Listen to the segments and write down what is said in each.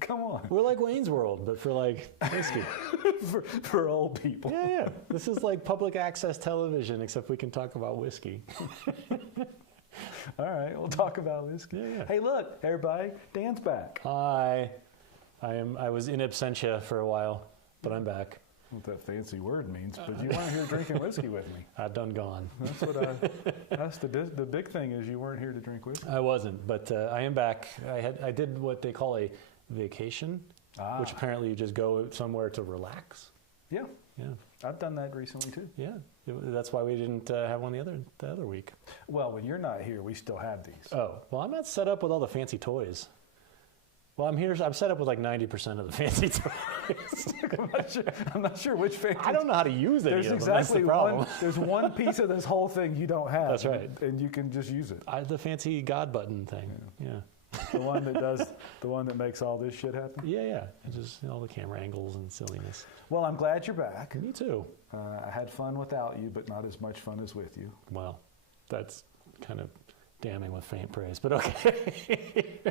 Come on. We're like Wayne's World, but for like whiskey. for old people. Yeah. This is like public access television, except we can talk about whiskey. All right, we'll talk about whiskey. Yeah. Hey, look, everybody, Dan's back. Hi. I was in absentia for a while, but I'm back. What that fancy word means, but you weren't here drinking whiskey with me. I've done gone. That's the big thing is you weren't here to drink whiskey. I wasn't, but I am back. I did what they call a vacation, which apparently you just go somewhere to relax. Yeah. Yeah. I've done that recently too. Yeah. That's why we didn't have one the other week. Well, when you're not here, we still have these. Oh, well, I'm not set up with all the fancy toys. Well, I'm set up with like 90% of the fancy toys. I'm not sure which fancy. I don't know how to use any of them. Exactly That's the problem. There's one piece of this whole thing you don't have. That's right. And you can just use it. The fancy God button thing. Yeah. The one that makes all this shit happen? Yeah. Just all the camera angles and silliness. Well, I'm glad you're back. Me too. I had fun without you, but not as much fun as with you. Well, that's kind of damning with faint praise, but okay.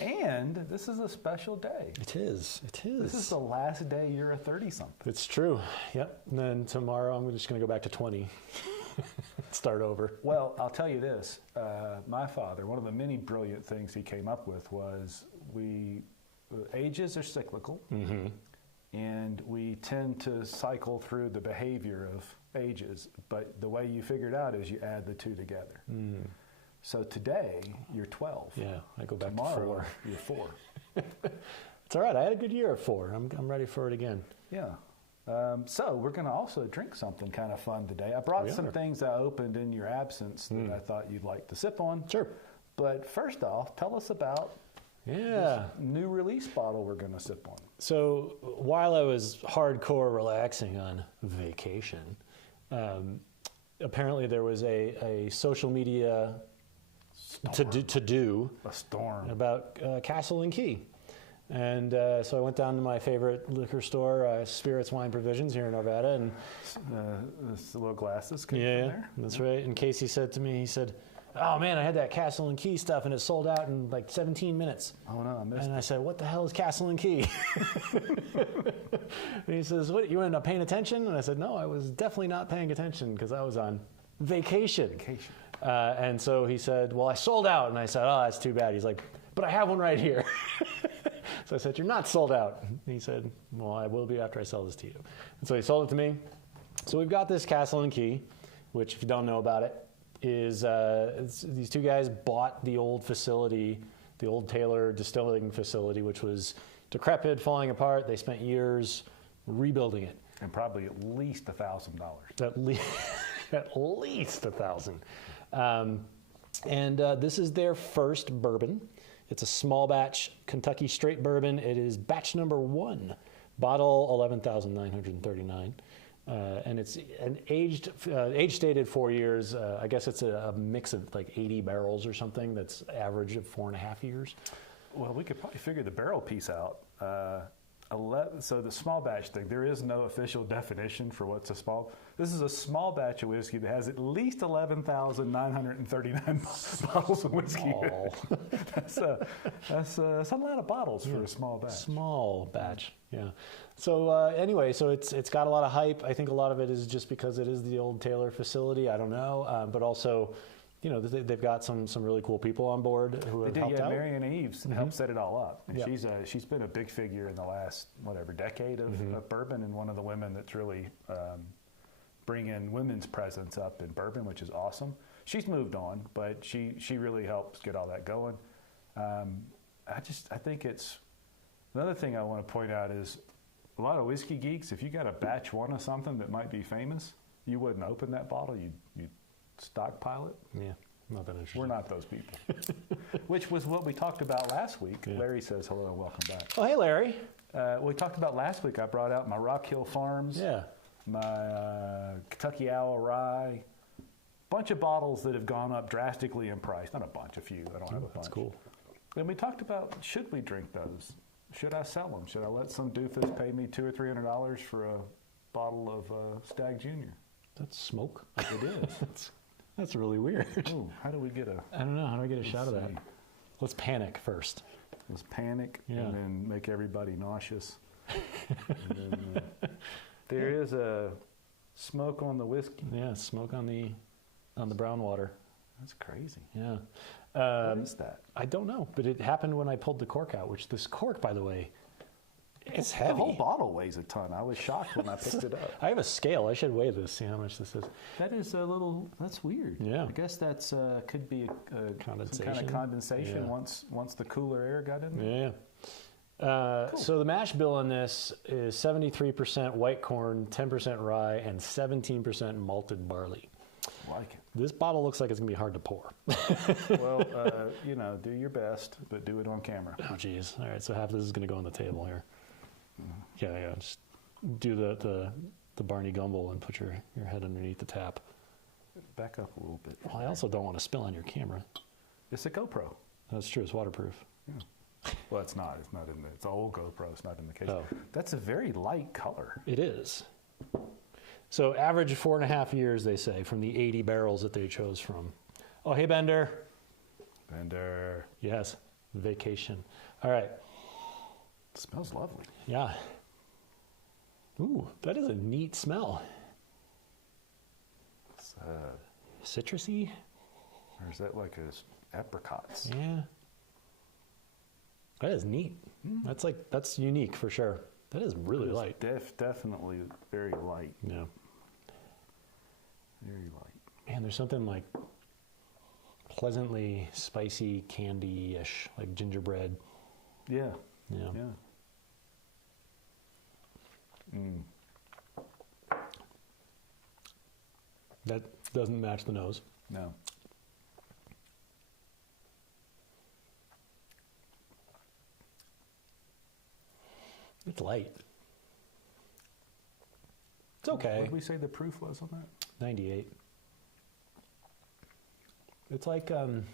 And this is a special day. It is. This is the last day you're a 30-something. It's true. Yep. And then tomorrow I'm just going to go back to 20. Start over. Well, I'll tell you this. My father, one of the many brilliant things he came up with was ages are cyclical, and we tend to cycle through the behavior of ages, but the way you figure it out is you add the two together. So today, you're 12. Yeah, I go back Tomorrow, to 4. You're 4. It's all right. I had a good year at 4. I'm ready for it again. Yeah. So we're going to also drink something kind of fun today. I brought some things I opened in your absence that I thought you'd like to sip on. Sure. But first off, tell us about this new release bottle we're going to sip on. So while I was hardcore relaxing on vacation, apparently there was a social media to do a storm about Castle and Key. And so I went down to my favorite liquor store, Spirits Wine Provisions here in Nevada. And the little glasses came from there. That's right. And Casey said to me, he said, "Oh man, I had that Castle and Key stuff and it sold out in like 17 minutes. Oh no, I missed it. And I said, "What the hell is Castle and Key?" And he says, "What, you weren't paying attention?" And I said, "No, I was definitely not paying attention because I was on vacation." And so he said, "Well, I sold out." And I said, "Oh, that's too bad." He's like, "But I have one right here." So I said, "You're not sold out." And he said, "Well, I will be after I sell this to you." And so he sold it to me. So we've got this Castle and Key, which if you don't know about it, is these two guys bought the old facility, the old Taylor distilling facility, which was decrepit, falling apart. They spent years rebuilding it. And probably at least $1,000. At least $1,000. And this is their first bourbon. It's a small batch Kentucky straight bourbon. It is batch number 1, bottle 11,939. And it's an age stated 4 years. I guess it's a mix of like 80 barrels or something that's average of 4.5 years. Well, we could probably figure the barrel piece out. So the small batch thing, there is no official definition for what's a small. This is a small batch of whiskey that has at least 11,939 bottles of whiskey. That's a lot of bottles for a small batch. Small batch, yeah. So anyway, so it's got a lot of hype. I think a lot of it is just because it is the old Taylor facility. I don't know, but also, you know, they've got some really cool people on board who have helped out. Marianne Eves helped set it all up. And she's been a big figure in the last, decade of bourbon, and one of the women that's really bringing women's presence up in bourbon, which is awesome. She's moved on, but she really helps get all that going. I think it's, another thing I want to point out is a lot of whiskey geeks, if you got a batch 1 of something that might be famous, you wouldn't open that bottle, you'd stockpile it. Yeah, not that interesting. We're not those people. Which was what we talked about last week. Yeah. Larry says hello and welcome back. Oh, hey, Larry. We talked about last week. I brought out my Rock Hill Farms, my Kentucky Owl Rye, bunch of bottles that have gone up drastically in price. Not a bunch, a few. I don't have a bunch. That's cool. And we talked about, should we drink those? Should I sell them? Should I let some doofus pay me $200 or $300 for a bottle of Stag Junior? That's smoke. It is. That's really weird. Ooh, how do we get a... I don't know. How do I get a shot of that? Let's panic first. Just panic Yeah. and then make everybody nauseous. And then, there is a smoke on the whiskey. Yeah, smoke on the brown water. That's crazy. Yeah. What is that? I don't know, but it happened when I pulled the cork out, which this cork, by the way, it's heavy. The whole bottle weighs a ton. I was shocked when I picked it up. I have a scale. I should weigh this, see how much this is. That is a little, that's weird. Yeah. I guess that's could be a Condensation. some kind of condensation Yeah. once the cooler air got in there. Yeah. Cool. So the mash bill in this is 73% white corn, 10% rye, and 17% malted barley. Like it. This bottle looks like it's going to be hard to pour. Well, do your best, but do it on camera. Oh, geez. All right, so half of this is going to go on the table here. Yeah. Just do the Barney Gumble and put your head underneath the tap. Back up a little bit. Well, I also don't want to spill on your camera. It's a GoPro. That's true. It's waterproof. Yeah. Well, it's not. It's not in the. It's an old GoPro. It's not in the case. Oh. That's a very light color. It is. So average 4.5 years, they say, from the 80 barrels that they chose from. Oh, hey, Bender. Bender. Yes, vacation. All right. It smells lovely. Yeah. Ooh, that is a neat smell. It's, Citrusy? or is that like apricots? Yeah. That is neat. That's unique for sure. That is really light. Definitely very light. Yeah. Very light. Man, there's something like pleasantly spicy, candy-ish, like gingerbread. Yeah. Yeah. Yeah. That doesn't match the nose. No. It's light. It's okay. What did we say the proof was on that? 98. It's like, I don't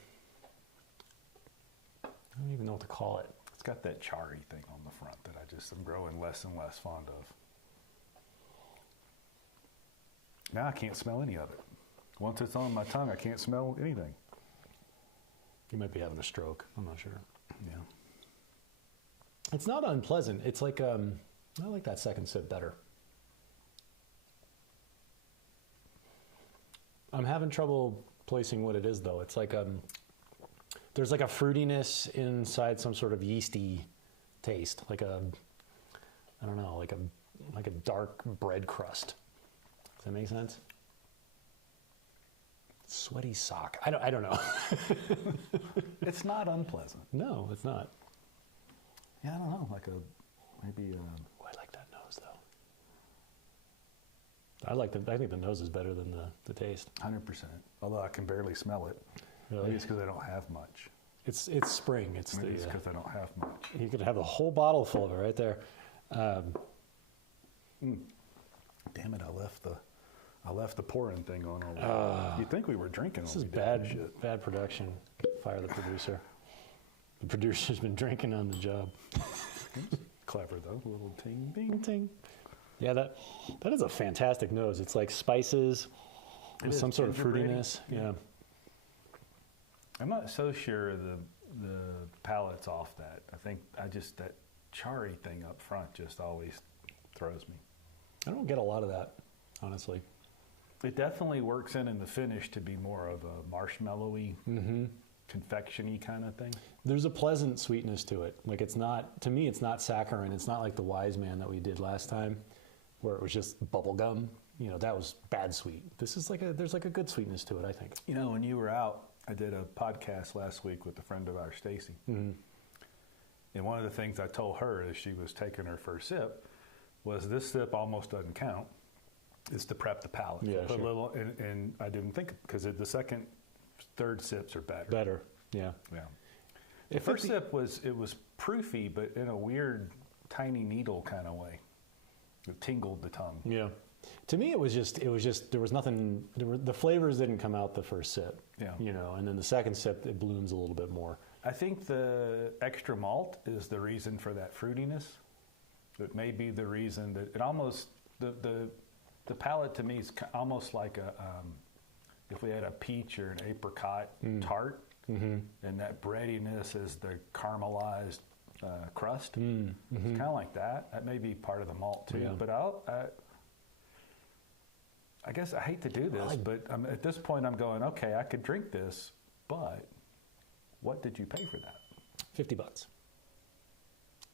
even know what to call it. It's got that charry thing on the front that I just am growing less and less fond of. Now I can't smell any of it. Once it's on my tongue, I can't smell anything. You might be having a stroke. I'm not sure. Yeah. It's not unpleasant. It's like, I like that second sip better. I'm having trouble placing what it is, though. It's like, there's like a fruitiness inside some sort of yeasty taste, like a, I don't know, like a dark bread crust. Does that make sense? Sweaty sock. I don't know. It's not unpleasant. No, it's not. Yeah, I don't know. Like maybe. Oh, I like that nose though. I think the nose is better than the taste. 100%. Although I can barely smell it. Really? Maybe it's because I don't have much. It's spring. Maybe it's because I don't have much. You could have a whole bottle full of it right there. Damn it! I left the pouring thing on over. You'd think we were drinking. This when is we did that shit. bad production. Fire the producer. The producer's been drinking on the job. Clever though. A little ting. Bing, ting. Yeah, that is a fantastic nose. It's like spices with some sort of fruitiness. Yeah. I'm not so sure the palate's off that. I think that charry thing up front just always throws me. I don't get a lot of that, honestly. It definitely works in the finish to be more of a marshmallowy, confection-y kind of thing. There's a pleasant sweetness to it. Like it's not, to me, it's not saccharine. It's not like the Wise Man that we did last time, where it was just bubble gum. You know, that was bad sweet. This is there's like a good sweetness to it, I think. You know, when you were out, I did a podcast last week with a friend of ours, Stacy. And one of the things I told her as she was taking her first sip was this sip almost doesn't count. It's to prep the palate. Yeah, Put sure. a little, and I didn't think, because the second, third sips are better. Better, yeah. Yeah. The first sip was proofy, but in a weird, tiny needle kind of way. It tingled the tongue. Yeah. To me, it was just there was nothing. The flavors didn't come out the first sip. Yeah. You know, and then the second sip, it blooms a little bit more. I think the extra malt is the reason for that fruitiness. It may be the reason that it almost the palate to me is almost like if we had a peach or an apricot tart. and that breadiness is the caramelized crust. It's kind of like that. That may be part of the malt too. Yeah. But I guess I hate to do this, but at this point I'm going, okay, I could drink this, but what did you pay for that? $50.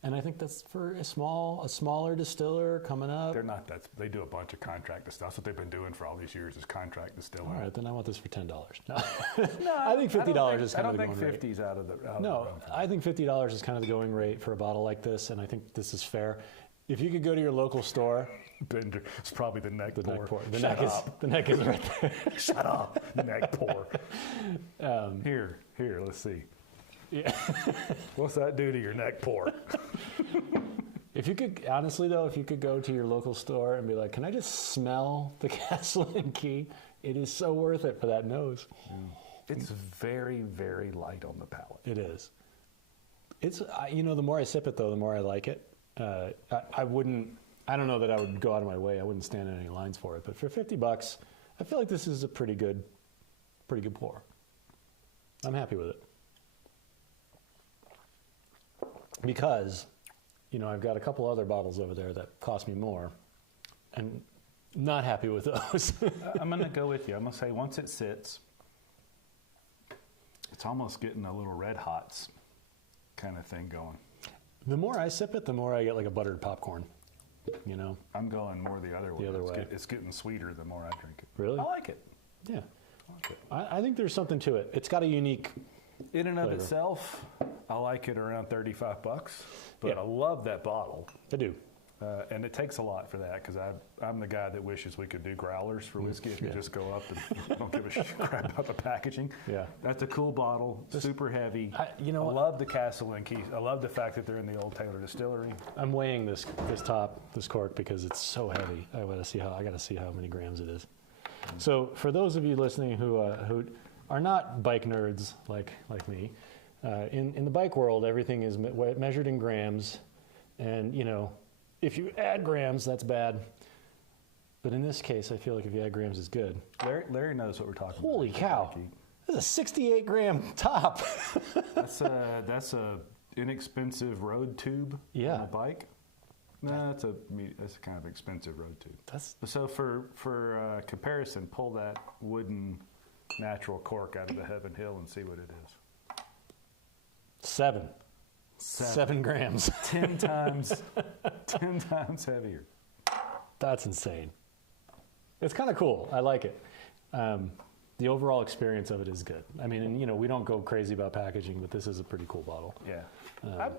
And I think that's for a smaller distiller coming up. They're not that. They do a bunch of contract stuff. That's what they've been doing for all these years is contract distilling. All right, then I want this for $10. No, No, I think $50 is kind of the going rate. I don't think 50's out of the. No, I think $50 is kind of the going rate for a bottle like this, and I think this is fair. If you could go to your local store, Bender, it's probably the neck pour. Neck pour. The Shut neck is right there. Shut up, neck pour. Here, let's see. Yeah. What's that do to your neck pour? If you could, honestly though, if you could go to your local store and be like, can I just smell the Castle and Key? It is so worth it for that nose. It's very, very light on the palate. It is. It's, the more I sip it though, the more I like it. I don't know that I would go out of my way. I wouldn't stand in any lines for it. But for $50, I feel like this is a pretty good pour. I'm happy with it. Because, I've got a couple other bottles over there that cost me more, and not happy with those. I'm going to go with you. I'm going to say once it sits, it's almost getting a little Red Hots kind of thing going. The more I sip it, the more I get like a buttered popcorn, I'm going more the other way. The other way. It's getting sweeter the more I drink it. Really? I like it. Yeah. I like it. I think there's something to it. It's got a unique In and of flavor. itself, I like it around $35, but Yeah. I love that bottle. I do. And it takes a lot for that because I'm the guy that wishes we could do growlers for whiskey if you just go up and don't give a crap about the packaging. Yeah. That's a cool bottle, super heavy. I love the Castle and Key. I love the fact that they're in the old Taylor distillery. I'm weighing this cork because it's so heavy. I got to see how many grams it is. So for those of you listening who are not bike nerds like me, in the bike world, everything is measured in grams, and if you add grams, that's bad. But in this case, I feel like if you add grams, it's good. Larry knows what we're talking Holy about. cow! This is a 68 gram top. That's a inexpensive road tube on a bike. No, that's a kind of expensive road tube. So for comparison, pull that wooden natural cork out of the Heaven Hill and see what it is. 7 grams. 10 times heavier. That's insane. It's kind of cool. I like it. The overall experience of it is good. I mean, we don't go crazy about packaging, but this is a pretty cool bottle. Yeah.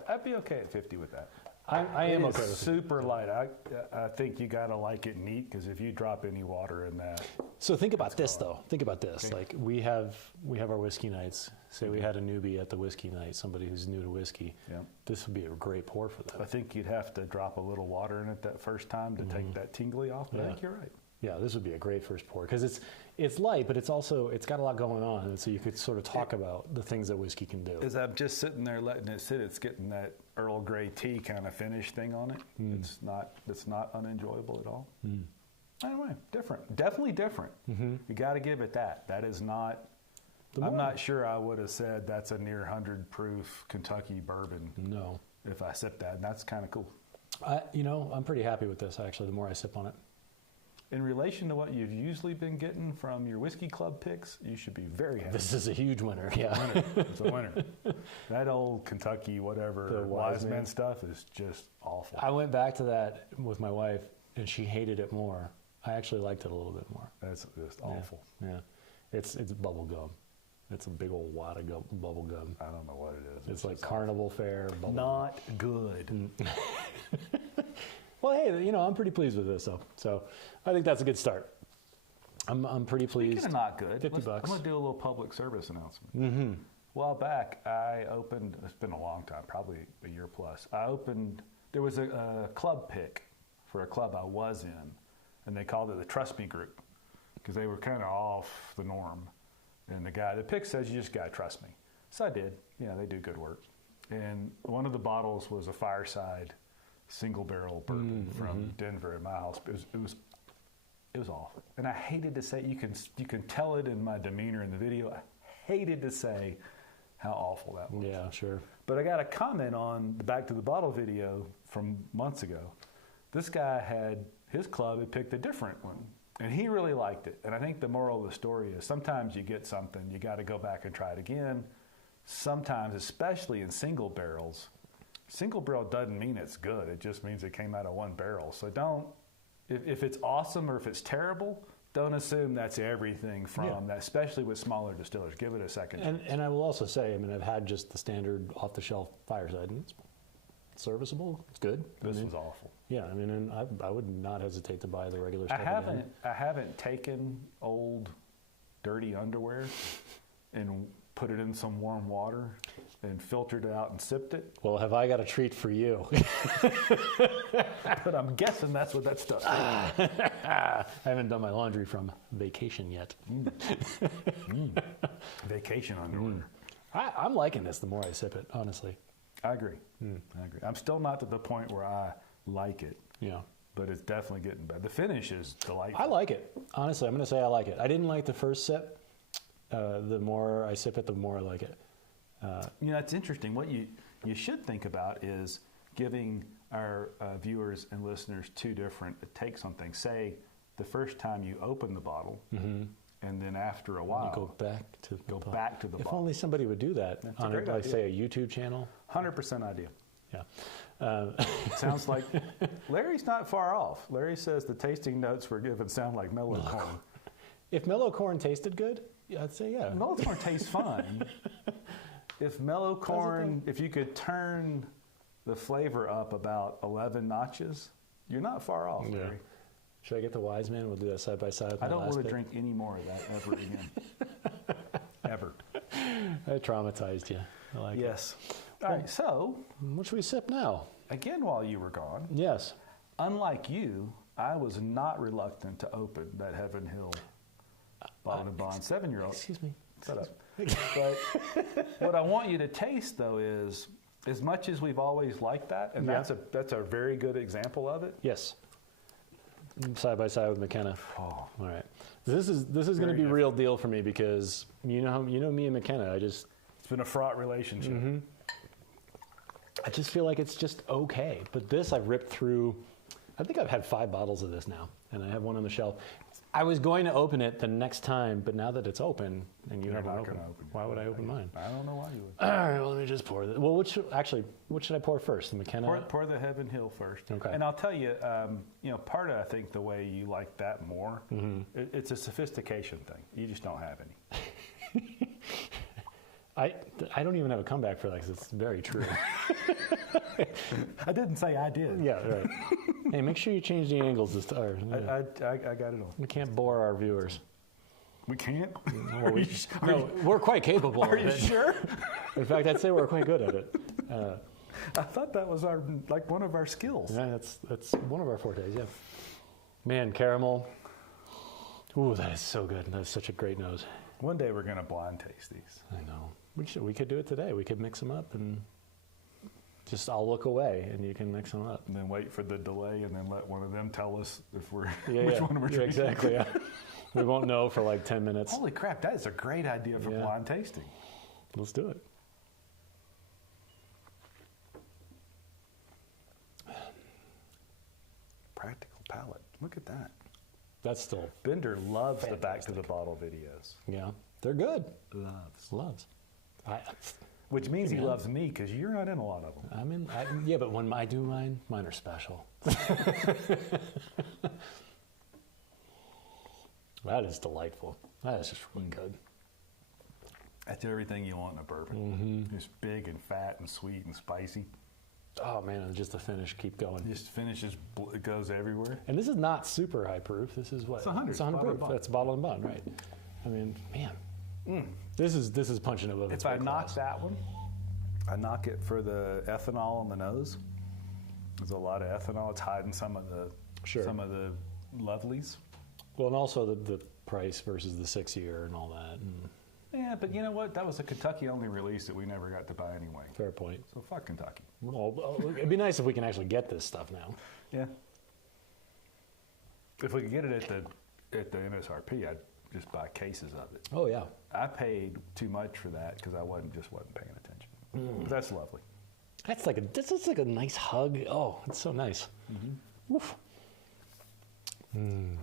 I'd be okay at 50 with that. I am okay with it. Super light. I think you got to like it neat because if you drop any water in that. So think about this, though. Think about this. Okay. Like we have our whiskey nights. Say we had a newbie at the whiskey night, somebody who's new to whiskey. Yeah. This would be a great pour for them. I think you'd have to drop a little water in it that first time to take that tingly off, but I think you're right. Yeah, this would be a great first pour because it's light, but it's got a lot going on, and so you could sort of talk about the things that whiskey can do. As I'm just sitting there letting it sit, it's getting that Earl Grey tea kind of finish thing on it. It's not unenjoyable at all. Anyway, different, definitely different. You got to give it that. That is not. I'm not sure I would have said that's a near 100 proof Kentucky bourbon. No, if I sipped that, and that's kind of cool. I'm pretty happy with this actually. The more I sip on it. In relation to what you've usually been getting from your whiskey club picks, you should be very happy. This is a huge winner. Yeah, it's a winner. That old Kentucky whatever wise man stuff is just awful. I went back to that with my wife, and she hated it more. I actually liked it a little bit more. That's just awful. Yeah. It's bubble gum. It's a big old wad of bubble gum. I don't know what it is. It's like carnival fare bubble Not good. Well, hey, I'm pretty pleased with this, though. So I think that's a good start. I'm pretty pleased. Speaking of not good, $50. I'm going to do a little public service announcement. A while back, I opened, it's been a long time, probably a year plus. There was a club pick for a club I was in, and they called it the Trust Me Group because they were kind of off the norm. And the guy, the pick says, you just got to trust me. So I did. They do good work. And one of the bottles was a Fireside single barrel bourbon from Denver at my house. It was awful. And I hated to say, you can tell it in my demeanor in the video. I hated to say how awful that was. Yeah, sure. But I got a comment on the Back to the Bottle video from months ago. This guy his club had picked a different one, and he really liked it. And I think the moral of the story is sometimes you get something, you got to go back and try it again. Sometimes, especially in single barrels, single barrel doesn't mean it's good. It just means it came out of one barrel. So don't, if it's awesome or if it's terrible, don't assume that's everything from that, especially with smaller distillers. Give it a second. And I will also say, I mean, I've had just the standard off-the-shelf Fireside, and it's serviceable. It's good. This was awful. Yeah, I mean, and I would not hesitate to buy the regular stuff again. I haven't taken old, dirty underwear and put it in some warm water and filtered it out and sipped it. Well, have I got a treat for you? But I'm guessing that's what that stuff is. I haven't done my laundry from vacation yet. Vacation underwear. I'm liking this the more I sip it, honestly. I agree. I agree. I'm still not to the point where I like it. Yeah. But it's definitely getting better. The finish is delightful. I like it. Honestly, I'm going to say I like it. I didn't like the first sip. The more I sip it, the more I like it. You know, it's interesting. What you should think about is giving our viewers and listeners two different takes on things. Say the first time you open the bottle, and then after a while, you go back to the bottle. If only somebody would do that on, like, say, a YouTube channel. 100% idea. Yeah. Sounds like Larry's not far off. Larry says the tasting notes we're given sound like mellow corn. If mellow corn tasted good, I'd say yeah. Mellow corn tastes fine. If mellow corn, if you could turn the flavor up about 11 notches, you're not far off, Larry. Should I get the Wise Man? We'll do that side by side. I don't want to drink any more of that ever again. Ever. I traumatized you. I like it. Yes. All right, so. What should we sip now? Again, while you were gone. Yes. Unlike you, I was not reluctant to open that Heaven Hill Bottled and Bond 7-year-old. Excuse me. Shut up. But what I want you to taste, though, is as much as we've always liked that, and that's a very good example of it. Yes. Side by side with McKenna. Oh. All right. This is going to be real deal for me because you know me and McKenna. It's been a fraught relationship. Mm-hmm. I just feel like it's just okay. But this I've ripped through. I think I've had 5 bottles of this now, and I have one on the shelf. I was going to open it the next time, but now that it's open and you haven't opened, why would I open mine? I don't know why you would. All right, well, let me just pour this. Well, what should I pour first? The McKenna? Pour the Heaven Hill first. Okay. And I'll tell you, part of, I think, the way you like that more, it's a sophistication thing. You just don't have any. I don't even have a comeback for that because it's very true. I didn't say I did. Yeah, right. Hey, make sure you change the angles this time. I got it on. We can't bore our viewers. We can't? No, we're quite capable of it. Are you sure? In fact, I'd say we're quite good at it. I thought that was one of our skills. Yeah, that's one of our fortes, yeah. Man, caramel. Ooh, that is so good. That is such a great nose. One day we're going to blind taste these. I know. We could do it today. We could mix them up and I'll look away and you can mix them up. And then wait for the delay and then let one of them tell us if we're which one we're drinking. Exactly. Yeah. We won't know for like 10 minutes. Holy crap, that is a great idea for blind tasting. Let's do it. Practical palate. Look at that. That's still Bender loves fantastic. The Back to the Bottle videos. Yeah, they're good. Loves. Which means he loves me because you're not in a lot of them. But when I do mine are special. That is delightful. That is just really good. That's everything you want in a bourbon. It's big and fat and sweet and spicy. Oh man, and just the finish keep going. Just finishes, it goes everywhere. And this is not super high proof. This is what? It's 100. It's 100 proof. That's bottle and bond, right? I mean, man, this is punching above its weight class. If I knock that one, I knock it for the ethanol on the nose. There's a lot of ethanol. It's hiding some of the lovelies. Well, and also the price versus the 6-year and all that. And yeah, but you know what? That was a Kentucky-only release that we never got to buy anyway. Fair point. So fuck Kentucky. Well, it'd be nice if we can actually get this stuff now. Yeah. If we could get it at the MSRP, I'd just buy cases of it. Oh yeah. I paid too much for that because I wasn't paying attention. But that's lovely. That's like a nice hug. Oh, it's so nice. Mm-hmm. Oof.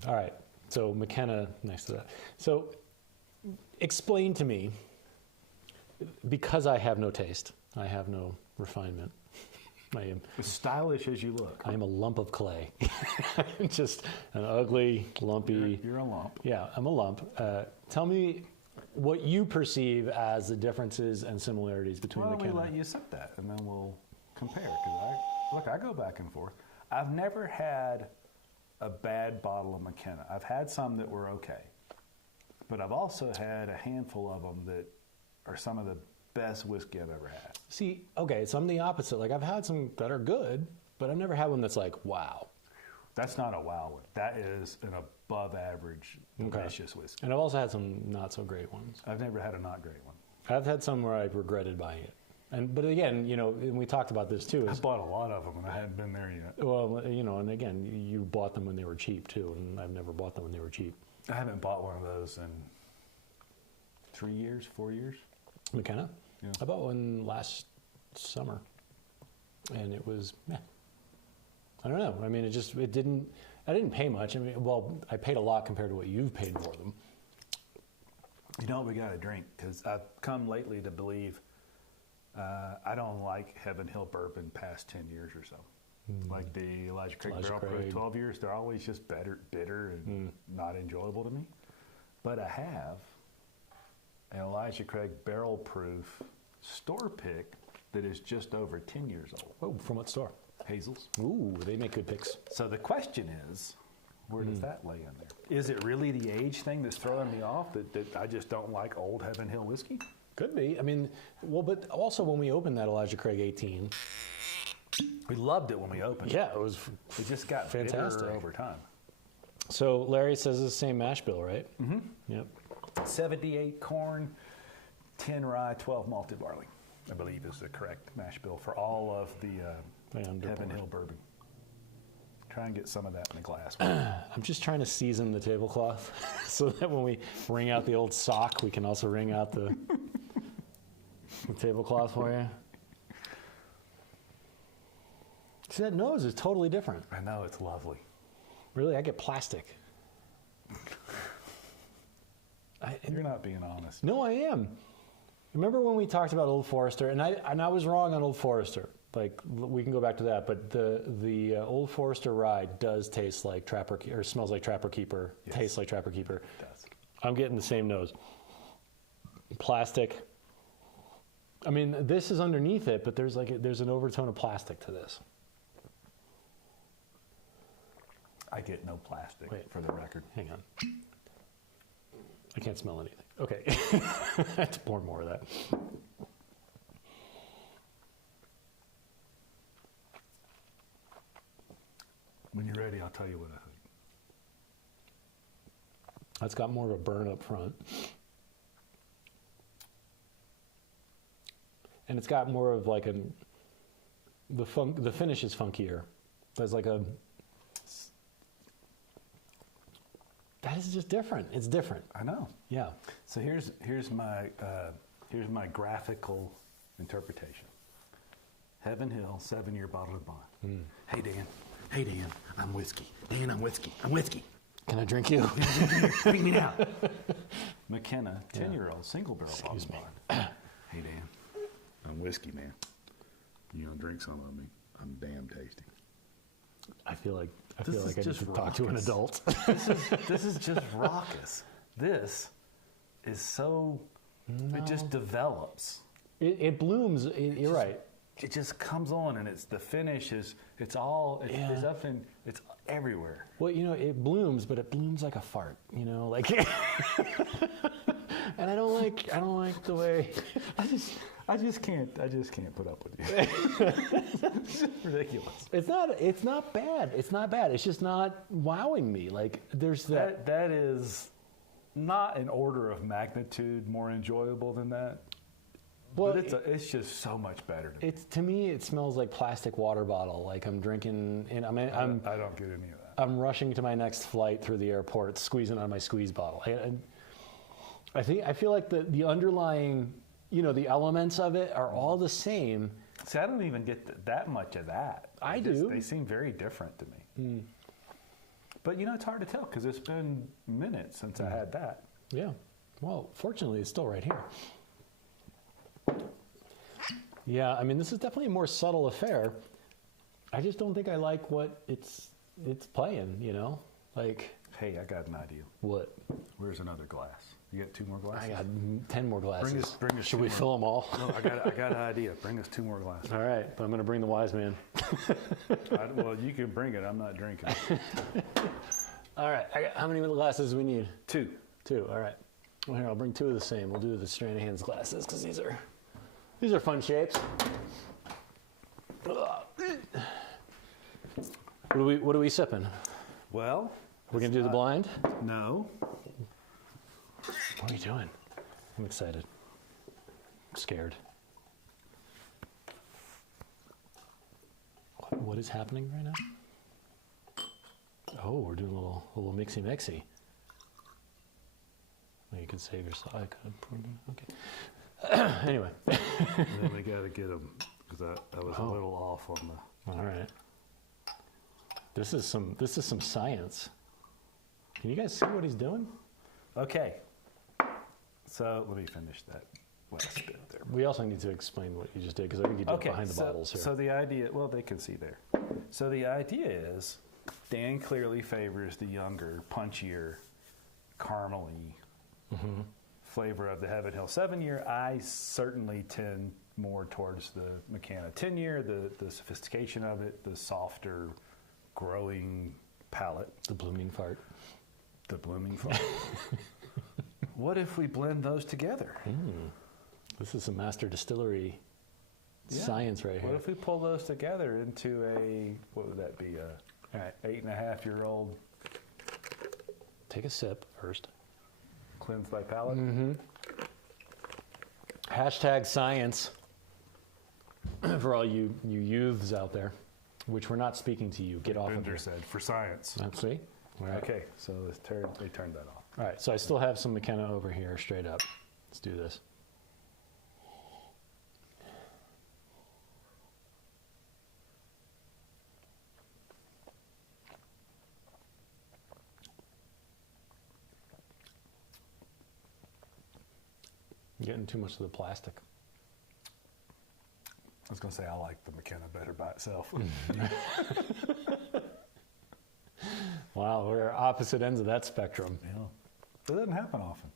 All right. So McKenna next to that. So explain to me, because I have no taste, I have no refinement. I am as stylish as you look. I am a lump of clay. Just an ugly, lumpy. You're a lump. Yeah, I'm a lump. Tell me what you perceive as the differences and similarities between McKenna. Well, we let you sip that, and then we'll compare. Because I go back and forth. I've never had a bad bottle of McKenna. I've had some that were okay, but I've also had a handful of them that are some of the best whiskey I've ever had. See, okay, so I'm the opposite. Like, I've had some that are good, but I've never had one that's like, wow. That's not a wow one. That is an above average, delicious whiskey. And I've also had some not so great ones. I've never had a not great one. I've had some where I've regretted buying it. But again, and we talked about this too. I bought a lot of them and I hadn't been there yet. Well, and again, you bought them when they were cheap too, and I've never bought them when they were cheap. I haven't bought one of those in 3 years, 4 years. McKenna? Yeah. I bought one last summer, and it was, I don't know. I mean, I didn't pay much. I mean, well, I paid a lot compared to what you've paid for them. You know what we got to drink? Because I've come lately to believe I don't like Heaven Hill bourbon past 10 years or so. Like the Elijah Craig Barrel Proof 12 years, they're always just bitter and not enjoyable to me. But I have an Elijah Craig Barrel Proof store pick that is just over 10 years old. Oh, from what store? Hazel's. Ooh, they make good picks. So the question is, where does that lay in there? Is it really the age thing that's throwing me off, that I just don't like old Heaven Hill whiskey? Could be. I mean, well, but also when we opened that Elijah Craig 18. We loved it when we opened Yeah, it was it just got fantastic bitter over time. So Larry says it's the same mash bill, right? Mm-hmm. Yep. 78 corn, 10 rye, 12 malted barley, I believe is the correct mash bill for all of the Heaven Hill bourbon. Try and get some of that in a glass. I'm just trying to season the tablecloth so that when we wring out the old sock, we can also wring out the tablecloth for you. See, that nose is totally different. I know, it's lovely. Really, I get plastic. You're not being honest. No, I am. Remember when we talked about Old Forester, and I was wrong on Old Forester. Like, we can go back to that, but the Old Forester rye does taste like Trapper, or smells like Trapper Keeper, yes. Tastes like Trapper Keeper. It does. I'm getting the same nose. Plastic. I mean, this is underneath it, but there's an overtone of plastic to this. I get no plastic, for the record. Hang on. I can't smell anything. Okay. I have to pour more of that. When you're ready, I'll tell you what I think. That's got more of a burn up front. And it's got more of like the finish is funkier. There's like that is just different. It's different. I know. Yeah. So here's my graphical interpretation. Heaven Hill, 7-year bottled bond. Hey Dan, I'm whiskey. Dan, I'm whiskey. Can I drink you? Drink me now. McKenna, 10-year-old, single barrel bottled bond. Hey Dan, I'm whiskey, man. You gonna drink some of me? I'm damn tasty. I feel like I need to talk to an adult. This is just raucous. This is so. No. It just develops. It blooms. You're right. It just comes on, and the finish is. It's up and it's everywhere. Well, it blooms, but it blooms like a fart. Like. And I don't like the way. I just can't put up with you. It's ridiculous. It's not bad. It's not bad. It's just not wowing me. Like there's that. That is not an order of magnitude more enjoyable than that. But it's just so much better. To me, it smells like plastic water bottle. Like I'm drinking. I don't get any of that. I'm rushing to my next flight through the airport, squeezing on my squeeze bottle. I feel like the underlying, the elements of it are all the same. See, I don't even get that much of that. I do. They seem very different to me. But, it's hard to tell because it's been minutes since I had that. Yeah. Well, fortunately, it's still right here. Yeah, I mean, this is definitely a more subtle affair. I just don't think I like what it's playing, Like, hey, I got an idea. What? Where's another glass? You got 2 more glasses? I got 10 more glasses. Bring us Should we fill them all? No, I got an idea. Bring us 2 more glasses. All right, but I'm going to bring the wise man. Well, you can bring it. I'm not drinking. All right, how many glasses do we need? 2. 2, all right. Well, here, I'll bring 2 of the same. We'll do the Stranahan's glasses because these are fun shapes. What are we sipping? Well, We're going to do the blind? No. What are you doing? I'm excited. I'm scared. What is happening right now? Oh, we're doing a little mixy-mixy. Well, you could save yourself. I could. Okay. Anyway. Then we got to get them because I was a little off on the. All right. This is some science. Can you guys see what he's doing? Okay. So let me finish that last bit there. We also need to explain what you just did because I think you did it behind the bottles here. So the idea, well, they can see there. So the idea is Dan clearly favors the younger, punchier, caramely flavor of the Heaven Hill 7-year. I certainly tend more towards the McKenna 10-year, the sophistication of it, the softer, growing palate. The blooming fart. The blooming fart. What if we blend those together? This is some master distillery science right here. What if we pull those together into what would that be, All right. 8.5-year-old? Take a sip first. Cleansed by palate? Hashtag science for all you youths out there, which we're not speaking to you. Get off of Bender here. said, for science. See? All right. Okay, so they turned that off. All right, so I still have some McKenna over here, straight up. Let's do this. I'm getting too much of the plastic. I was going to say I like the McKenna better by itself. Wow, we're opposite ends of that spectrum. Yeah. That doesn't happen often.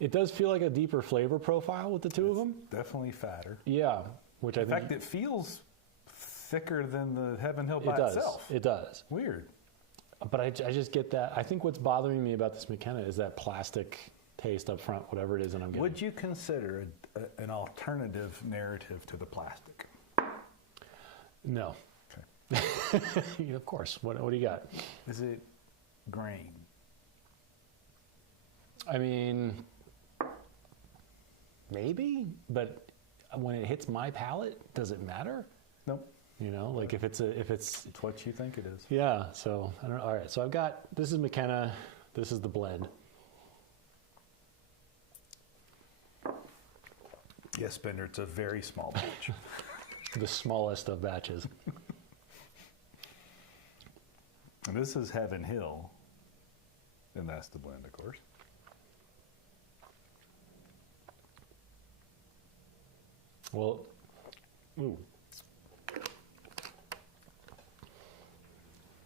It does feel like a deeper flavor profile with the two of them. Definitely fatter. Yeah, which In fact, it feels thicker than the Heaven Hill by itself. It does. Weird. But I just get that. I think what's bothering me about this McKenna is that plastic taste up front, whatever it is that I'm getting. Would you consider an alternative narrative to the plastic? No. Okay. Of course. What do you got? Is it grain? I mean, maybe, but when it hits my palate, does it matter? Nope. You know, like if it's It's what you think it is. yeah. So I don't know. All right. So I've got, this is McKenna. This is the blend. Yes, Bender, it's a very small batch. The smallest of batches. And this is Heaven Hill, and that's the blend, of course. Well, ooh.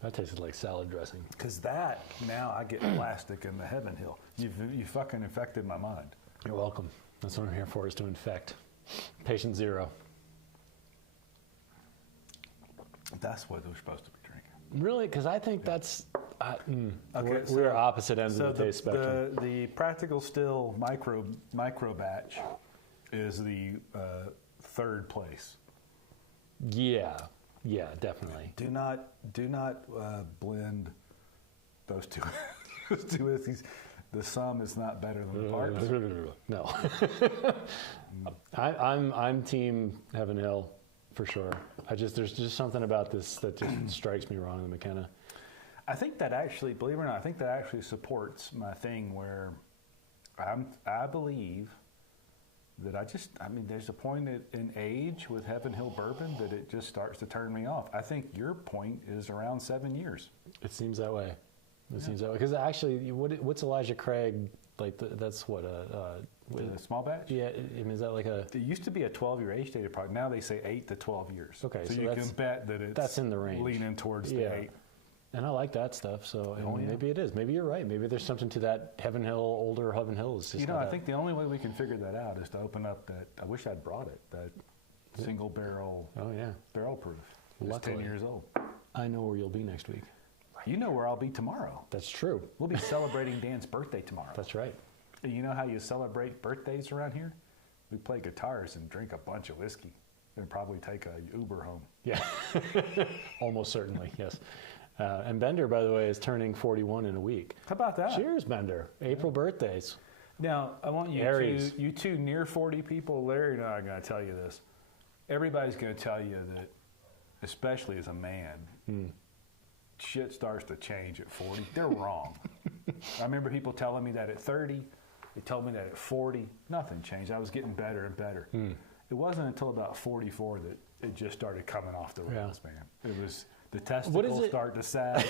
That tasted like salad dressing. Because that, now I get plastic in the Heaven Hill. You fucking infected my mind. You're welcome. That's what I'm here for, is to infect. Patient zero. That's what we're supposed to be drinking. Really? Because I think that's... Okay, we're opposite ends of the taste spectrum. The Practical Still micro batch is the third place. Yeah, definitely. Do not blend those two. Those two whiskeys. The sum is not better than the parts. No. I'm team Heaven Hill for sure. There's just something about this that just strikes me wrong in the McKenna. I think that actually, believe it or not, I think that actually supports my thing where I believe that there's a point in age with Heaven Hill Bourbon that it just starts to turn me off. I think your point is around 7 years. It seems that way. It seems that way. Because actually, what's Elijah Craig, like, that's what, the small batch? Yeah, I mean, is that like a... It used to be a 12-year age-dated product. Now they say 8 to 12 years. Okay, so you can bet that that's in the range. Leaning towards the 8. And I like that stuff, so maybe it is. Maybe you're right. Maybe there's something to that Heaven Hill, older Heaven Hill. Is just I think the only way we can figure that out is to open up that, I wish I'd brought it, that single barrel, barrel proof. It's 10 years old. I know where you'll be next week. You know where I'll be tomorrow. That's true. We'll be celebrating Dan's birthday tomorrow. That's right. And you know how you celebrate birthdays around here? We play guitars and drink a bunch of whiskey and probably take a Uber home. Yeah, almost certainly, yes. And Bender, by the way, is turning 41 in a week. How about that? Cheers, Bender. April birthdays. Now, I want you two near 40 people, Larry and I are going to tell you this. Everybody's going to tell you that, especially as a man, shit starts to change at 40. They're wrong. I remember people telling me that at 30. They told me that at 40. Nothing changed. I was getting better and better. It wasn't until about 44 that it just started coming off the rails, man. It was... The testicles start to sag,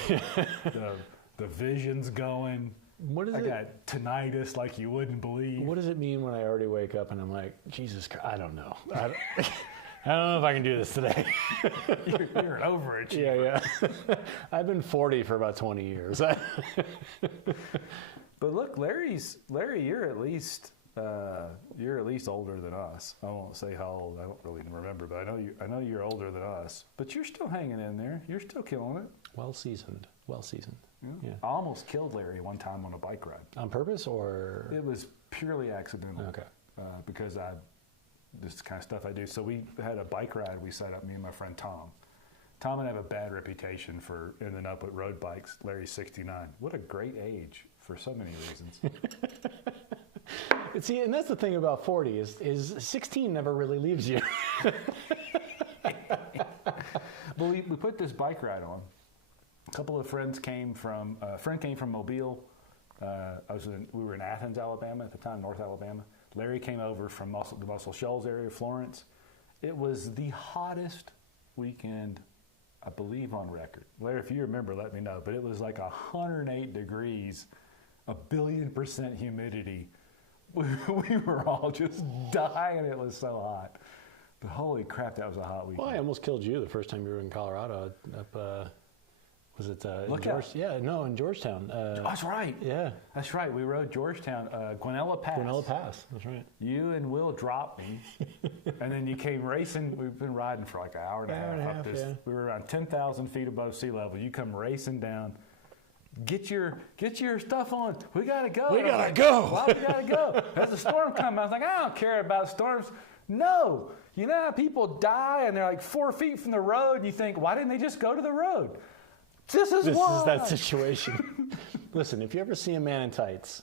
the vision's going. I got tinnitus like you wouldn't believe. What does it mean when I already wake up and I'm like, Jesus Christ, I don't know. I don't know if I can do this today. You're an overachiever. Yeah. I've been 40 for about 20 years. But look, Larry, you're at least older than us. I won't say how old. I don't really remember, but I know you're older than us. But you're still hanging in there. You're still killing it. Well seasoned. Yeah. I almost killed Larry one time on a bike ride. On purpose, or it was purely accidental. Okay. Because this is the kind of stuff I do. So we had a bike ride. We set up, me and my friend Tom. Tom and I have a bad reputation for ending up with road bikes. Larry's 69. What a great age for so many reasons. See, and that's the thing about 40 is 16 never really leaves you. Well, we put this bike ride on. A couple of friends came from Mobile. We were in Athens, Alabama at the time, North Alabama. Larry came over from the Muscle Shoals area, Florence. It was the hottest weekend, I believe, on record. Larry, if you remember, let me know. But it was like 108 degrees, 1,000,000,000% humidity. We were all just dying. It was so hot. But holy crap, that was a hot weekend. Well, I almost killed you the first time you were in Colorado. Was it in Georgetown. That's right. Yeah. That's right. We rode Georgetown, Guanella Pass. That's right. You and Will dropped me. And then you came racing. We've been riding for like an hour and a half up this. Yeah. We were around 10,000 feet above sea level. You come racing down. Get your stuff on. We gotta go. We gotta go. Why we gotta go? There's a storm coming. I was like, I don't care about storms. No. You know how people die and they're like 4 feet from the road and you think, why didn't they just go to the road? This is that situation. Listen, if you ever see a man in tights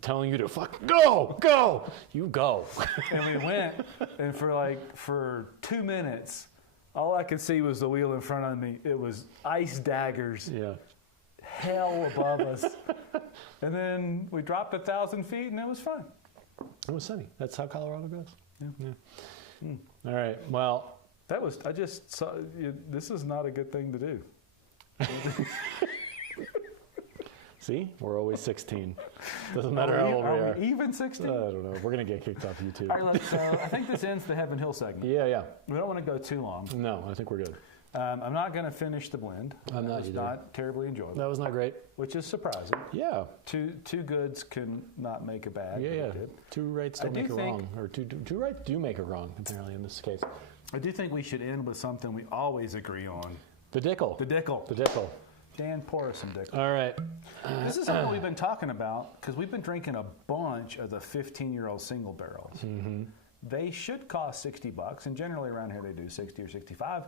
telling you to go, you go. And we went, and for 2 minutes, all I could see was the wheel in front of me. It was ice daggers. Yeah. Hell above us. And then we dropped 1,000 feet and it was fun. It was sunny. That's how Colorado goes. Yeah. All right. Well, I just saw, this is not a good thing to do. See, we're always 16. Doesn't matter how old we are. Even 16? I don't know. We're going to get kicked off YouTube. All right, look, so I think this ends the Heaven Hill segment. Yeah. We don't want to go too long. No, I think we're good. I'm not going to finish the blend. I'm not either. It's either. not terribly enjoyable. That was not great. Which is surprising. Yeah. Two goods can not make a bad. Yeah. Two rights don't make a wrong. Or two rights do make a wrong, apparently, in this case. I do think we should end with something we always agree on. The Dickel. Dan, pour us some Dickel. All right. This is something we've been talking about because we've been drinking a bunch of the 15-year-old single barrels. Mm-hmm. They should cost $60, and generally around here they do 60 or 65.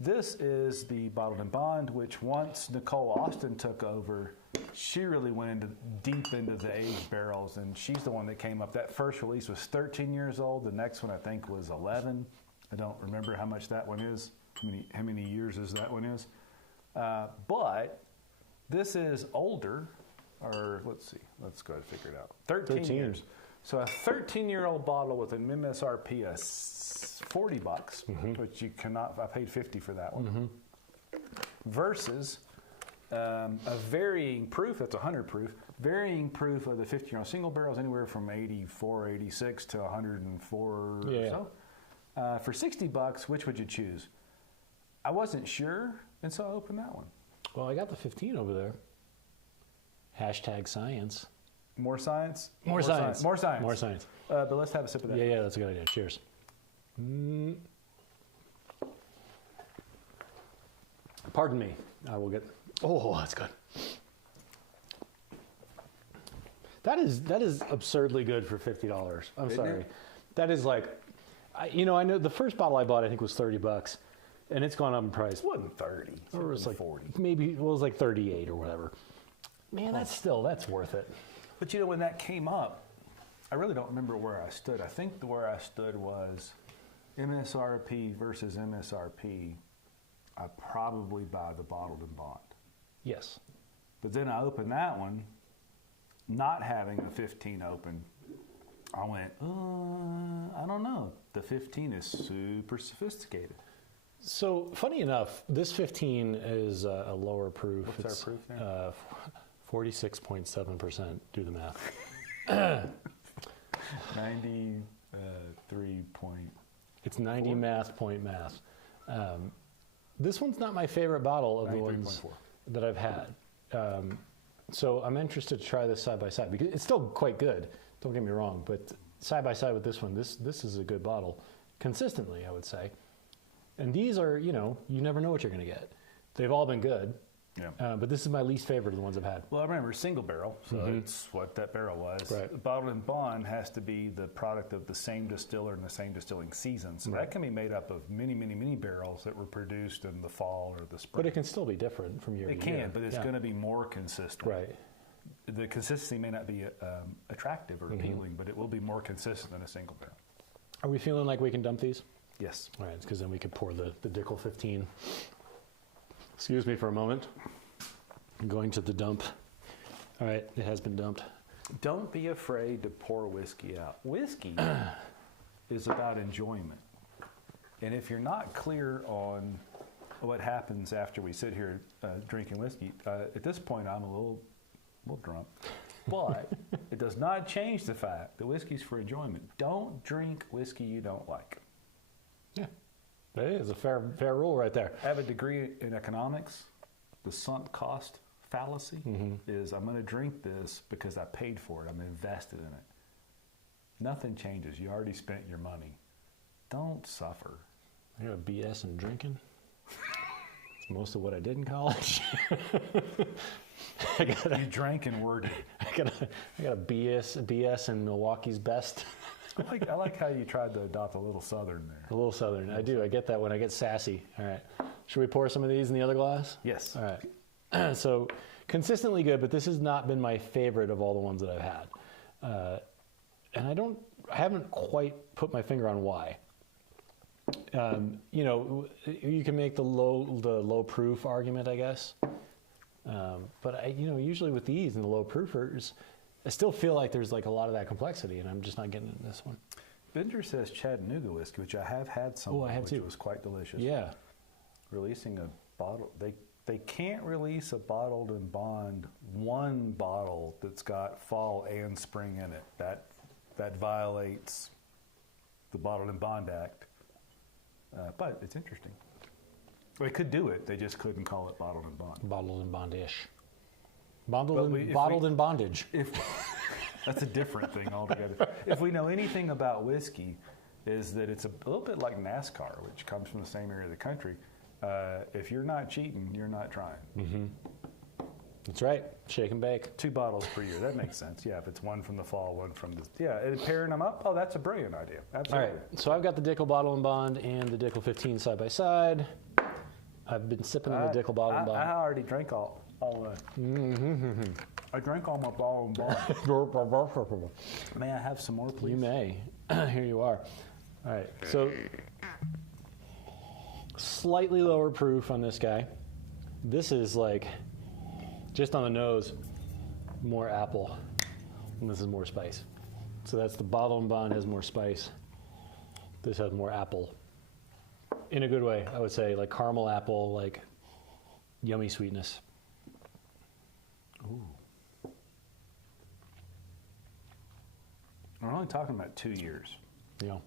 This is the Bottled and Bond, which once Nicole Austin took over, she really went deep into the aged barrels, and she's the one that came up. That first release was 13 years old. The next one, I think, was 11. I don't remember how much that one is, how many years that one is. But this is older. or let's see, let's go ahead and figure it out. 13 years. So a 13-year-old bottle with an MSRP of $40, which you cannot. I paid $50 for that one. Versus a varying proof. That's 100 proof. Varying proof of the 15-year-old single barrels, anywhere from 84, 86 to 104 or so. For $60, which would you choose? I wasn't sure, and so I opened that one. Well, I got the 15 over there. Hashtag science. More science? More science. More science. More science. But let's have a sip of that. Yeah, that's a good idea. Cheers. Pardon me. I will get... Oh, that's good. That is absurdly good for $50. I'm Isn't sorry. it? That is like... I know the first bottle I bought, I think, was $30. And it's gone up in price. It wasn't 30. Or it was like 40. Maybe it was like 38 or whatever. Man, that's worth it. But when that came up, I really don't remember where I stood. I think where I stood was MSRP versus MSRP. I probably buy the bottled and bond. Yes. But then I opened that one, not having a 15 open. I went, I don't know. The 15 is super sophisticated. So, funny enough, this 15 is a lower proof. What's our proof now? 46.7%. Do the math. 93 point. It's 90 math point math. This one's not my favorite bottle of the ones that I've had. So I'm interested to try this side by side because it's still quite good. Don't get me wrong, but side by side with this one, this is a good bottle. Consistently, I would say. And these are, you never know what you're going to get. They've all been good. Yeah. But this is my least favorite of the ones I've had. Well, I remember single barrel, so it's what that barrel was. Right. Bottled and bond has to be the product of the same distiller and the same distilling season. So that can be made up of many, many, many barrels that were produced in the fall or the spring. But it can still be different from year to year. It can, but it's going to be more consistent. Right. The consistency may not be attractive or appealing, but it will be more consistent than a single barrel. Are we feeling like we can dump these? Yes. All right, because then we could pour the Dickel 15. Excuse me for a moment. I'm going to the dump. All right, it has been dumped. Don't be afraid to pour whiskey out. Whiskey is about enjoyment. And if you're not clear on what happens after we sit here drinking whiskey, at this point I'm a little drunk. But it does not change the fact that whiskey's for enjoyment. Don't drink whiskey you don't like. Yeah, that is a fair rule right there. I have a degree in economics. The sunk cost fallacy is I'm going to drink this because I paid for it. I'm invested in it. Nothing changes. You already spent your money. Don't suffer. I got a BS in drinking. It's most of what I did in college. You drank and worded. I got a BS in Milwaukee's best. I like how you tried to adopt a little Southern there. A little Southern. I do. I get that when I get sassy. All right. Should we pour some of these in the other glass? Yes. All right. So consistently good, but this has not been my favorite of all the ones that I've had. And I haven't quite put my finger on why. You can make the low proof argument, I guess. But usually with these and the low proofers, I still feel like there's like a lot of that complexity, and I'm just not getting it in this one. Binder says Chattanooga whiskey, which I have had some. Oh, I have which too. Was quite delicious. Yeah. Releasing a bottle, they can't release a bottled and bond one bottle that's got fall and spring in it. That violates the Bottled and Bond Act. But it's interesting. They could do it. They just couldn't call it bottled and bond. Bottled and bond-ish. Bottled in bondage. That's a different thing altogether. If we know anything about whiskey, is that it's a little bit like NASCAR, which comes from the same area of the country. If you're not cheating, you're not trying. Mm-hmm. That's right. Shake and bake. 2 bottles per year. That makes sense. Yeah, if it's one from the fall, one from the... Yeah, and pairing them up, that's a brilliant idea. Absolutely. All right, so I've got the Dickel Bottle and Bond and the Dickel 15 side by side. I've been sipping on the Dickel Bottle and Bond. I already drank all I drank all my Bottle and Bond. May I have some more, please? You may. Here you are. All right, so slightly lower proof on this guy. This is like, just on the nose, more apple, and this is more spice. So that's the Bottle and Bond has more spice. This has more apple. In a good way, I would say, like caramel apple, like yummy sweetness. Ooh. We're only talking about 2 years. Yeah.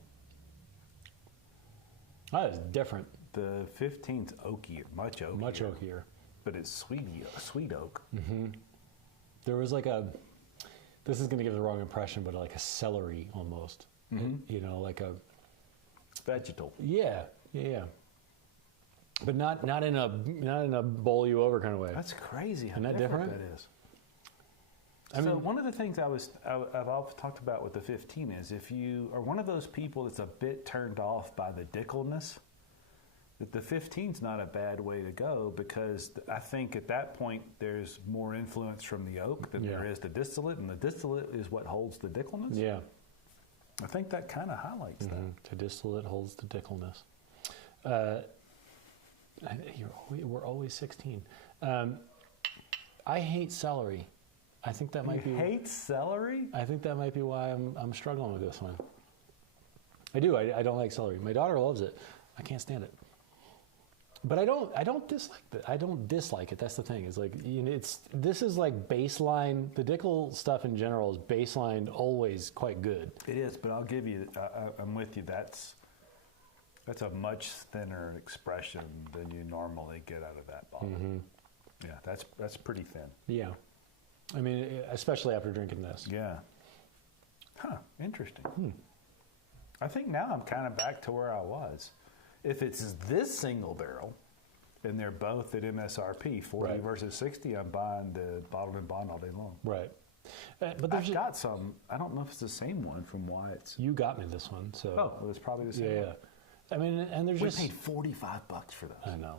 That is different. The 15's oakier, much oakier. Much oakier. But it's sweet oak. Mm-hmm. There was like a, this is going to give the wrong impression, but like a celery almost. Mm-hmm. You know, like a vegetal. Yeah. But not in a bowl you over kind of way. That's crazy. How Isn't that different different? that is. I mean, one of the things I've always talked about with the 15 is if you are one of those people that's a bit turned off by the dickleness, that the 15's not a bad way to go, because I think at that point there's more influence from the oak than there is the distillate, and the distillate is what holds the dickleness. Yeah. I think that kind of highlights that. The distillate holds the dickleness. We're always 16. I hate celery. I think that might be. You hate celery? I think that might be why I'm struggling with this one. I do. I don't like celery. My daughter loves it. I can't stand it. But I don't dislike it. I don't dislike it. That's the thing. It's like, you know, this is like baseline. The Dickel stuff in general is baseline always quite good. It is, but I'll give you. I'm with you. That's a much thinner expression than you normally get out of that bottle. Mm-hmm. Yeah, that's pretty thin. Yeah, I mean, especially after drinking this. Yeah. Huh. Interesting. I think now I'm kind of back to where I was. If it's this single barrel, and they're both at MSRP, 40 versus 60, I'm buying the Bottled and Bond all day long. Right. But there's I've got some. I don't know if it's the same one from Wyatt's. You got me this one, so. Oh, it was probably the same one. Yeah. I mean, and there's We just. paid $45 for those. I know.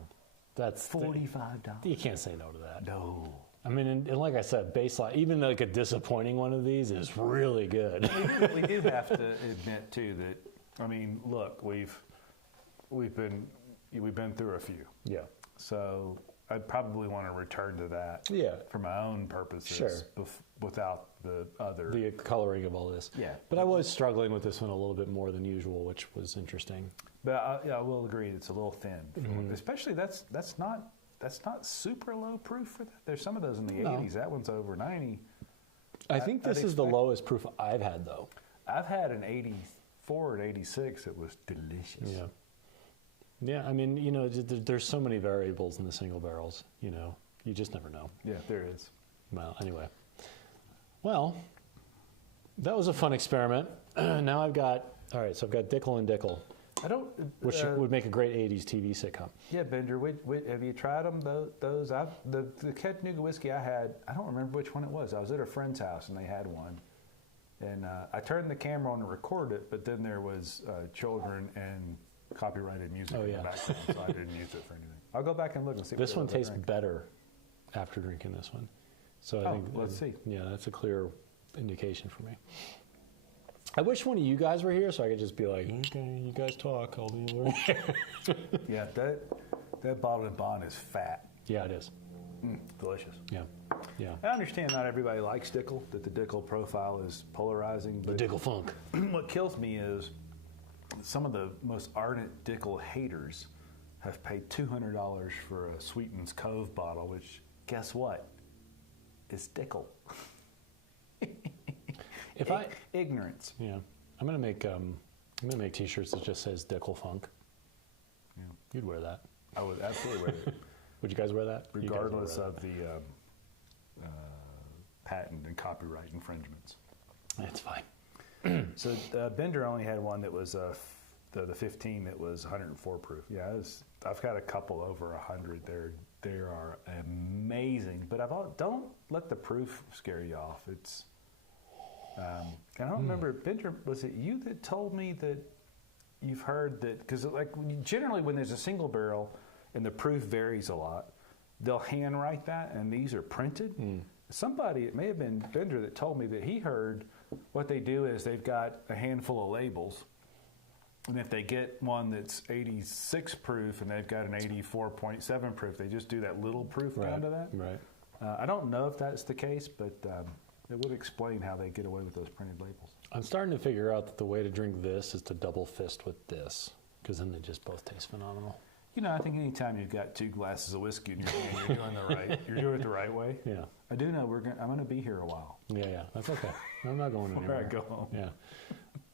That's $45. You can't say no to that. No. I mean, and like I said, baseline, even like a disappointing one of these is really good. We do have to admit too that, I mean, look, we've been through a few. Yeah. So I'd probably want to return to that. Yeah. For my own purposes. Sure. Without the other. The coloring of all this. Yeah. But I was struggling with this one a little bit more than usual, which was interesting. But I will agree, it's a little thin. Especially that's not super low proof for that. There's some of those in the 80s. That one's over 90. I think this is the lowest proof I've had, though. I've had an 84 and 86. It was delicious. Yeah. Yeah, I mean, you know, there's so many variables in the single barrels, you know. You just never know. Yeah, there is. Well, anyway. Well, that was a fun experiment. Now I've got Dickel and Dickel. Which would make a great 80s TV sitcom. Yeah, Bender, have you tried them? Those the Chattanooga whiskey I had, I don't remember which one it was. I was at a friend's house and they had one. And I turned the camera on to record it, but then there was children and copyrighted music in the background, so I didn't use it for anything. I'll go back and look and see. This one tastes better after drinking this one. So I think let's see. Yeah, that's a clear indication for me. I wish one of you guys were here so I could just be like, okay, you guys talk, I'll be over here. Yeah, that Bottled and Bond is fat. Yeah, it is. Delicious. Yeah. I understand not everybody likes Dickel, that the Dickel profile is polarizing. But the Dickel funk. What kills me is some of the most ardent Dickel haters have paid $200 for a Sweeten's Cove bottle, which, guess what? It's Dickel. Ignorance. Yeah, I'm gonna make T-shirts that just says Dickel Funk. Yeah, you'd wear that. I would absolutely wear it. Would you guys wear that? Regardless of the patent and copyright infringements. It's fine. So Bender only had one that was the 15 that was 104 proof. Yeah, I've got a couple over 100. They are amazing. But don't let the proof scare you off. It's I don't remember, Bender, was it you that told me that you've heard that, because like generally when there's a single barrel and the proof varies a lot, they'll handwrite that and these are printed. Somebody, it may have been Bender, that told me that he heard what they do is they've got a handful of labels, and if they get one that's 86 proof and they've got an 84.7 proof, they just do that little proof down to that. Right. I don't know if that's the case, but it would explain how they get away with those printed labels. I'm starting to figure out that the way to drink this is to double fist with this, because then they just both taste phenomenal. You know, I think anytime you've got 2 glasses of whiskey in your hand, you're doing it the right way. Yeah. I do know I'm going to be here a while. Yeah, that's okay. I'm not going anywhere. Before I go home. Yeah.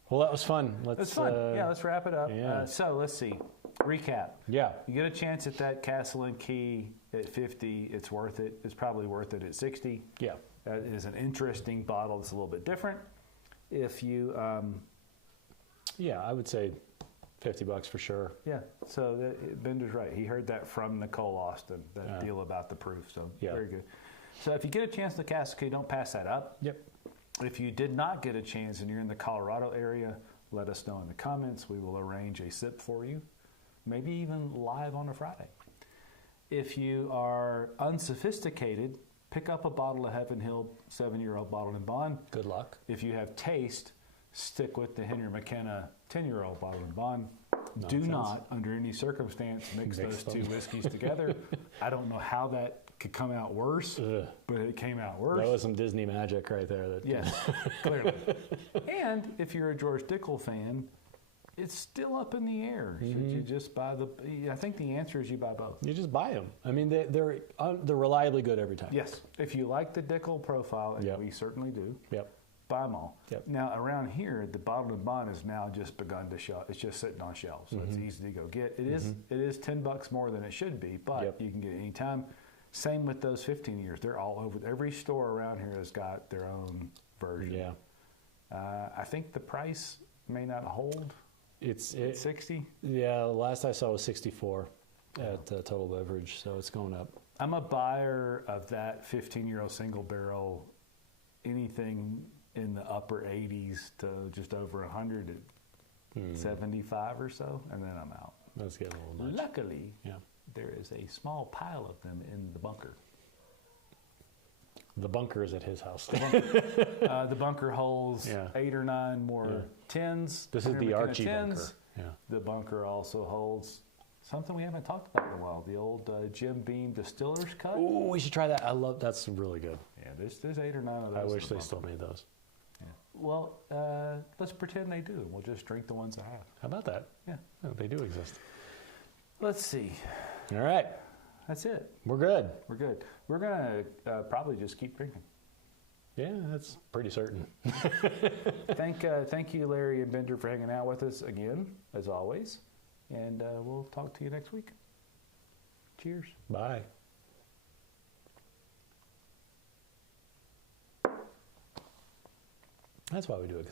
Well, that was fun. That's fun. Yeah, let's wrap it up. Yeah. So let's see. Recap. Yeah. You get a chance at that Castle and Key at 50. It's worth it. It's probably worth it at 60. Yeah. That is an interesting bottle. It's a little bit different. If you, yeah, I would say $50 for sure. yeah. So Bender's right. He heard that from Nicole Austin, that deal about the proof. So very good. So if you get a chance at the Castle and Key, don't pass that up. Yep. If you did not get a chance and you're in the Colorado area, let us know in the comments. We will arrange a sip for you, maybe even live on a Friday. If you are unsophisticated, pick up a bottle of Heaven Hill 7-year-old bottled in bond. Good luck. If you have taste, stick with the Henry McKenna 10-year-old bottled in bond. Nonsense. Do not, under any circumstance, mix those 2 whiskeys together. I don't know how that could come out worse, but it came out worse. That was some Disney magic right there. Yes, clearly. And if you're a George Dickel fan, it's still up in the air. Should you just buy I think the answer is you buy both. You just buy them. I mean, they're reliably good every time. Yes. If you like the Dickel profile, and we certainly do, buy them all. Yep. Now, around here, the bottled and bond has now just begun to show. It's just sitting on shelves, so it's easy to go get. It is $10 more than it should be, but you can get it anytime. Same with those 15 years. They're all over. Every store around here has got their own version. Yeah. I think the price may not hold. It's 60. Yeah, the last I saw was 64 at Total Beverage, so it's going up. I'm a buyer of that 15-year-old single barrel. Anything in the upper 80s to just over 100 at 75 or so, and then I'm out. That's getting a little much. Luckily, there is a small pile of them in the bunker. The bunker is at his house. The bunker holds 8 or 9 more tins. This is the Archie bunker. Yeah. The bunker also holds something we haven't talked about in a while, the old Jim Beam Distillers Cup. Oh, we should try that. That's really good. Yeah, there's 8 or 9 of those. I wish they still made those. Yeah. Well, let's pretend they do. We'll just drink the ones I have. How about that? Yeah. Oh, they do exist. Let's see. All right. That's it. We're good. We're good. We're going to probably just keep drinking. Yeah, that's pretty certain. Thank you, Larry and Bender, for hanging out with us again, as always. And we'll talk to you next week. Cheers. Bye. That's why we do it.